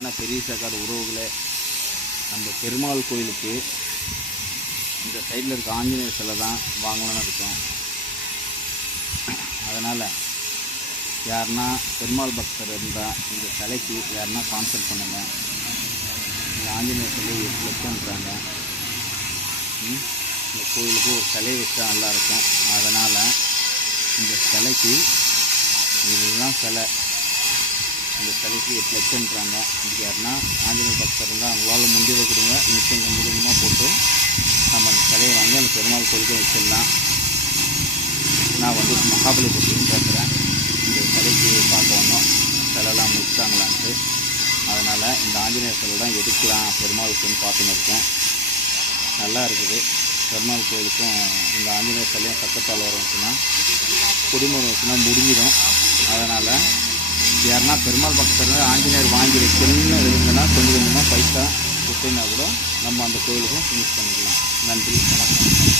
பெரிய சக்கார் உறவுகளே, நம்ம பெருமாள் கோயிலுக்கு இந்த சைடில் இருக்க ஆஞ்சநேயர் சிலை தான் வாங்கணும்னு இருக்கோம். அதனால் யாருன்னா பெருமாள் பக்தர் இருந்தால் இந்த சிலைக்கு யாருன்னா கான்சல்ட் பண்ணுங்கள். இந்த ஆஞ்சநேயர் சிலை 8 லட்சம்ன்றாங்க. இந்த கோயிலுக்கு ஒரு சிலை வச்சா நல்லாயிருக்கும். அதனால் இந்த சிலைக்கு இதுதான் சிலை. இந்த சிலைக்கு 8 லட்சம்ன்றாங்க. இதுக்கு யாருன்னா ஆஞ்சநேயர் பக்தர் இருந்தால் அவங்களால முடிஞ்சதை கொடுங்க. மிச்சம் கொஞ்சம் கொஞ்சமாக போட்டு நம்ம அந்த சிலையை வாங்கி அந்த பெருமாள் கோயிலுக்கு வச்சிடலாம். நான் மகாபலிபுரத்துலையும் பேசுகிறேன். இந்த சிலைக்கு பார்க்க வந்தோம், சிலைலாம் முடிச்சிட்டாங்களான்ட்டு. அதனால் இந்த ஆஞ்சநேயர் சிலை தான் எடுக்கலாம் பெருமாளுக்குன்னு பார்த்துன்னு இருக்கோம். நல்லா இருக்குது. பெருமாள் கோயிலுக்கும் இந்த ஆஞ்சநேயர் சிலையும் பக்கத்தால் வச்சுன்னா குடிமரம் வச்சுன்னா முடிஞ்சிடும். அதனால் யாருன்னா பெருமாள் பக்கத்தில் ஆஞ்சநேயர் வாங்கி வைக்கணும்னு இருந்ததுன்னா கொஞ்சம் கொஞ்சமாக பைசா கொடுத்தீங்கன்னா கூட நம்ம அந்த கோயிலுக்கும் ஃபினிஷ் பண்ணிக்கலாம். நன்றி, வணக்கம்.